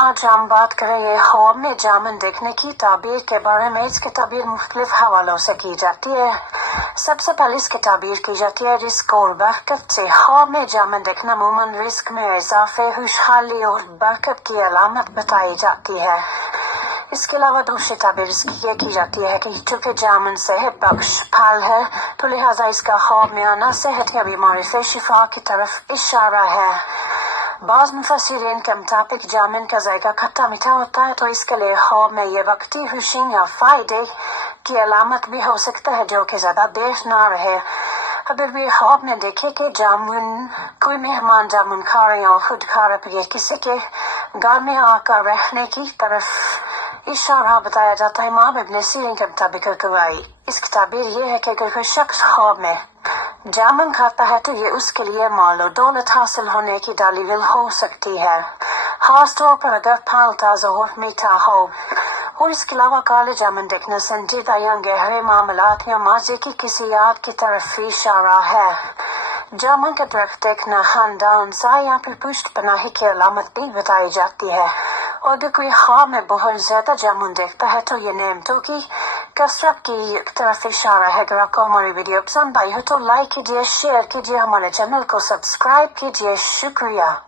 آج ہم بات کریں گے خواب میں جامن دیکھنے کی تعبیر کے بارے میں۔ اس کی تعبیر مختلف حوالوں سے کی جاتی ہے۔ سب سے پہلے اس کی تعبیر کی جاتی ہے رزق اور برکت سے۔ خواب میں جامن دیکھنا عموماً رزق میں اضافے، خوشحالی اور برکت کی علامت بتائی جاتی ہے۔ اس کے علاوہ دوسری تعبیر اس کی یہ کی جاتی ہے کہ چونکہ جامن صحت بخش پھل ہے تو لہٰذا اس کا خواب میں آنا صحت یا بیماری سے شفا کی طرف اشارہ ہے۔ بعض مفسرین کے مطابق جامن کا ذائقہ کھٹا میٹھا ہوتا ہے تو اس کے لیے خواب میں یہ وقتی خوشی یا فائدے کی علامت بھی ہو سکتا ہے جو کہ زیادہ دیر نہ رہے۔ اگر بھی خواب میں دیکھے کہ جامن کوئی مہمان جامن کھا رہے اور خود کھا رہے یا کسی کے گھر میں آ کر رہنے کی طرف اشارہ بتایا جاتا ہے۔ امام ابن سیرین کے مطابق اس کی تعبیر یہ ہے کہ اگر کوئی شخص خواب میں جامن کھاتا ہے تو یہ اس کے لیے مال و دولت حاصل ہونے کی دلیل ہو سکتی ہے، خاص طور پر اگر پھل تازہ اور میٹھا ہو۔ اور اس کے علاوہ کالے جامن دیکھنا سنجیدہ یا گہرے معاملات یا ماضی کی کسی یاد کی طرف اشارہ ہے۔ جامن کا درخت دیکھنا خاندان، سایہ یا پھر پشت پناہی کی علامت بھی بتائی جاتی ہے۔ اور اگر کوئی خواب میں بہت زیادہ جامن دیکھتا ہے تو یہ نعمتوں کی کثرت کی طرف اشارہ ہے۔ اگر آپ کو ہماری ویڈیو پسند آئی ہو تو لائک کیجیے، شیئر کیجیے، ہمارے چینل کو سبسکرائب کیجیے۔ شکریہ۔